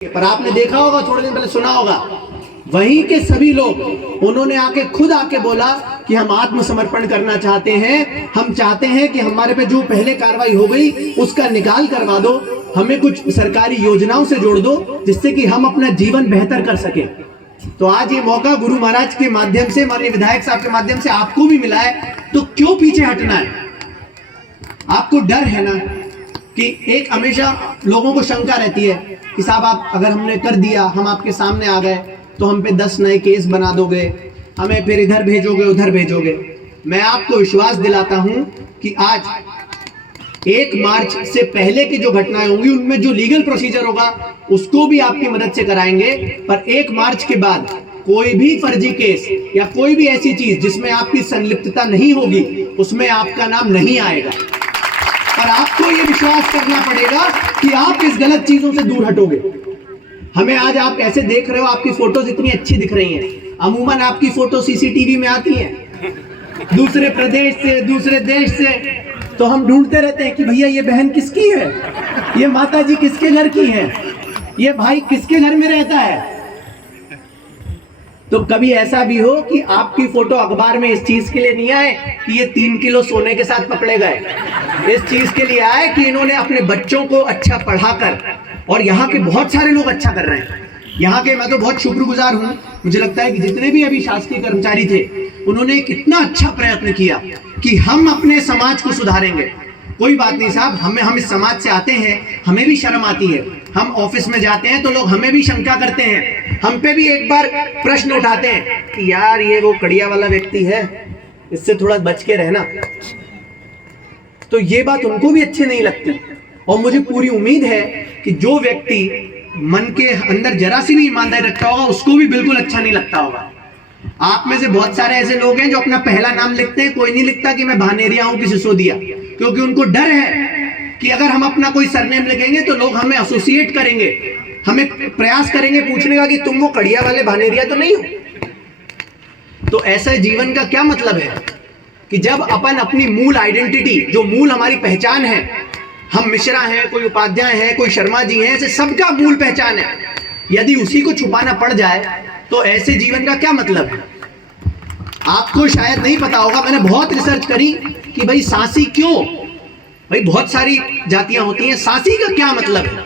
पर आपने देखा होगा, थोड़े दिन पहले सुना होगा, वहीं के सभी लोग उन्होंने आके खुद आके बोला कि हम आत्मसमर्पण करना चाहते हैं, हम चाहते हैं कि हमारे पे जो पहले कार्रवाई हो गई उसका निकाल करवा दो, हमें कुछ सरकारी योजनाओं से जोड़ दो जिससे कि हम अपना जीवन बेहतर कर सके। तो आज ये मौका गुरु महाराज के माध्यम से, माननीय विधायक साहब के माध्यम से आपको भी मिला है, तो क्यों पीछे हटना है? आपको डर है ना कि एक हमेशा लोगों को शंका रहती है कि साहब आप अगर हमने कर दिया, हम आपके सामने आ गए तो हम पे 10 नए केस बना दोगे, हमें फिर इधर भेजोगे उधर भेजोगे। मैं आपको विश्वास दिलाता हूं कि आज 1 मार्च से पहले की जो घटनाएं होंगी उनमें जो लीगल प्रोसीजर होगा उसको भी आपकी मदद से कराएंगे, पर 1 मार्च के बाद कोई भी फर्जी केस या कोई भी ऐसी चीज जिसमें आपकी संलिप्तता नहीं होगी उसमें आपका नाम नहीं आएगा। पर आपको ये विश्वास करना पड़ेगा कि आप इस गलत चीजों से दूर हटोगे। हमें आज आप ऐसे देख रहे हो, आपकी फोटोज इतनी अच्छी दिख रही हैं, अमूमन आपकी फोटो सीसीटीवी में आती हैं दूसरे प्रदेश से, दूसरे देश से, तो हम ढूंढते रहते हैं कि भैया ये बहन किसकी है, ये माता जी किसके घर की है, ये भाई किसके घर में रहता है। तो कभी ऐसा भी हो कि आपकी फोटो अखबार में इस चीज के लिए नहीं आए कि ये 3 किलो सोने के साथ पकड़े गए, इस चीज के लिए आए कि इन्होंने अपने बच्चों को अच्छा पढ़ाकर, और यहाँ के बहुत सारे लोग अच्छा कर रहे हैं यहाँ के, मैं तो बहुत शुक्रगुजार हूँ। मुझे लगता है कि जितने भी अभी शासकीय कर्मचारी थे उन्होंने एक इतना अच्छा प्रयत्न किया कि हम अपने समाज को सुधारेंगे। कोई बात नहीं साहब, हम इस समाज से आते हैं, हमें भी शर्म आती है, हम ऑफिस में जाते हैं तो लोग हमें भी शंका करते हैं, हम पे भी एक बार प्रश्न उठाते हैं कि यार ये वो कड़िया वाला व्यक्ति है, इससे थोड़ा बच के रहना। तो ये बात उनको भी अच्छी नहीं लगती, और मुझे पूरी उम्मीद है कि जो व्यक्ति मन के अंदर जरा सी भी ईमानदारी रखता होगा उसको भी बिल्कुल अच्छा नहीं लगता होगा। आप में से बहुत सारे ऐसे लोग हैं जो अपना पहला नाम लिखते हैं, कोई नहीं लिखता कि मैं भानेरिया हूं कि सिसोदिया, क्योंकि उनको डर है कि अगर हम अपना कोई सरनेम लिखेंगे तो लोग हमें एसोसिएट करेंगे, हमें प्रयास करेंगे पूछने का कि तुम वो कड़िया वाले भानेरिया तो नहीं हो। तो ऐसे जीवन का क्या मतलब है कि जब अपन अपनी मूल आइडेंटिटी, जो मूल हमारी पहचान है, हम मिश्रा हैं, कोई उपाध्याय हैं, कोई शर्मा जी हैं, ऐसे सबका मूल पहचान है, यदि उसी को छुपाना पड़ जाए तो ऐसे जीवन का क्या मतलब है? आपको शायद नहीं पता होगा, मैंने बहुत रिसर्च करी कि भाई सांसी क्यों, भाई बहुत सारी जातियां होती हैं, सांसी का क्या मतलब है?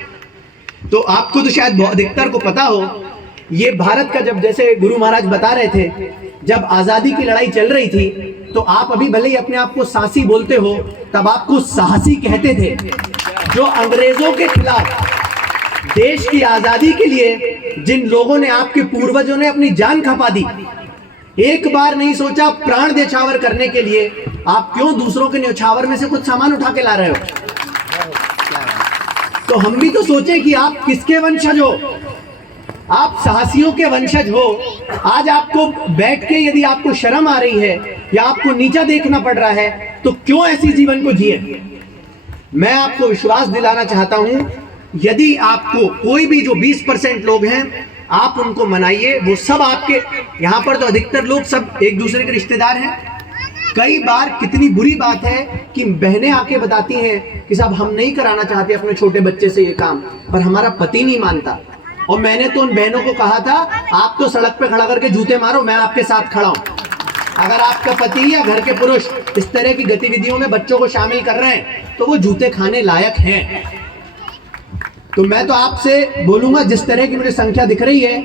तो आपको तो शायद अधिकतर को पता हो, ये भारत का, जब जैसे गुरु महाराज बता रहे थे, जब आजादी की लड़ाई चल रही थी तो आप अभी भले ही अपने आप को सांसी बोलते हो, तब आपको साहसी कहते थे। जो अंग्रेजों के खिलाफ देश की आजादी के लिए जिन लोगों ने, आपके पूर्वजों ने अपनी जान खपा दी, एक बार नहीं सोचा प्राण न्यौछावर करने के लिए, आप क्यों दूसरों के न्यौछावर में से कुछ सामान उठा के ला रहे हो? तो हम भी तो सोचे कि आप किसके वंशज हो, आप साहसियों के वंशज हो। आज आपको बैठ के यदि आपको शर्म आ रही है या आपको नीचा देखना पड़ रहा है तो क्यों ऐसी जीवन को जिए? मैं आपको विश्वास दिलाना चाहता हूं, यदि आपको कोई भी जो 20% लोग हैं आप उनको मनाइए, वो सब आपके, यहां पर तो अधिकतर लोग सब एक दूसरे के रिश्तेदार हैं। कई बार कितनी बुरी बात है कि बहनें आके बताती हैं कि साहब हम नहीं कराना चाहते अपने छोटे बच्चे से ये काम, पर हमारा पति नहीं मानता। और मैंने तो उन बहनों को कहा था, आप तो सड़क पे खड़ा करके जूते मारो, मैं आपके साथ खड़ा हूं। अगर आपका पति या घर के पुरुष इस तरह की गतिविधियों में बच्चों को शामिल कर रहे हैं तो वो जूते खाने लायक हैं। तो मैं तो आपसे बोलूंगा, जिस तरह की मुझे संख्या दिख रही है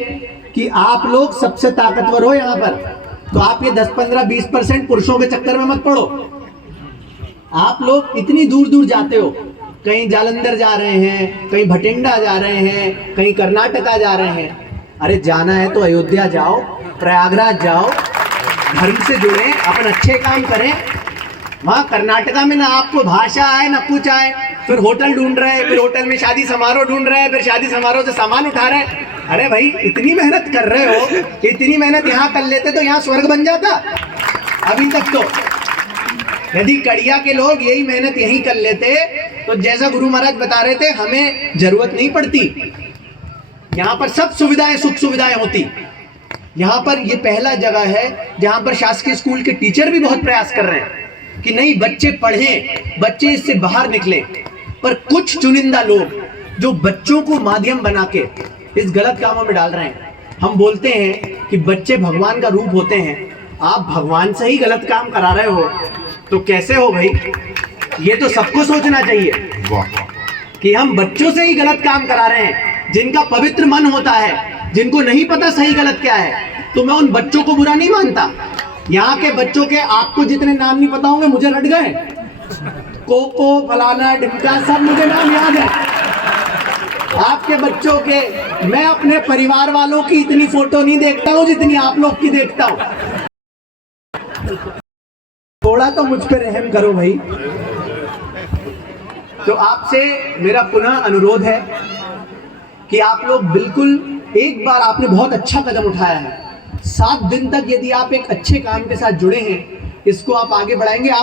कि आप लोग सबसे ताकतवर हो यहाँ पर, तो आप ये 10, 15, 20% पुरुषों के चक्कर में मत पड़ो। आप लोग इतनी दूर दूर जाते हो, कहीं जालंधर जा रहे हैं, कहीं भटिंडा जा रहे हैं, कहीं कर्नाटका जा रहे हैं। अरे जाना है तो अयोध्या जाओ, प्रयागराज जाओ, धर्म से जुड़े, अपन अच्छे काम करें। वहां कर्नाटका में ना आपको भाषा आए ना कुछ आए, फिर होटल ढूंढ रहे हैं, फिर होटल में शादी समारोह ढूंढ रहे हैं, फिर शादी समारोह से सामान उठा रहे हैं। अरे भाई इतनी मेहनत कर रहे हो, इतनी मेहनत यहाँ कर लेते तो यहाँ स्वर्ग बन जाता अभी तक। तो यदि कड़िया के लोग यही मेहनत यहीं कर लेते तो जैसा गुरु महाराज बता रहे थे, हमें जरूरत नहीं पड़ती, यहाँ पर सब सुविधाएं, सुख सुविधाएं होती। यहाँ पर ये पहला जगह है जहाँ पर शासकीय स्कूल के टीचर भी बहुत प्रयास कर रहे हैं कि नहीं बच्चे पढ़ें, बच्चे इससे बाहर निकलें। पर कुछ चुनिंदा लोग जो बच्चों को माध्यम बना के इस गलत कामों में डाल रहे हैं। हम बोलते हैं कि बच्चे भगवान का रूप होते हैं, आप भगवान से ही गलत काम करा रहे हो तो कैसे हो भाई? ये तो सबको सोचना चाहिए कि हम बच्चों से ही गलत काम करा रहे हैं, जिनका पवित्र मन होता है, जिनको नहीं पता सही गलत क्या है। तो मैं उन बच्चों को बुरा नहीं मानता। यहाँ के बच्चों के आपको जितने नाम नहीं पता होंगे, मुझे रट गए, कोको फलाना ढिमका सब मुझे नाम याद है। आपके बच्चों के, मैं अपने परिवार वालों की इतनी फोटो नहीं देखता हूँ जितनी आप लोग की देखता हूँ। थोड़ा तो मुझ पे रहम करो भाई। तो आपसे मेरा पुनः अनुरोध है कि आप लोग बिल्कुल, एक बार आपने बहुत अच्छा कदम उठाया है, 7 दिन तक यदि आप एक अच्छे काम के साथ जुड़े हैं, इसको आप आगे बढ़ाएंगे। आप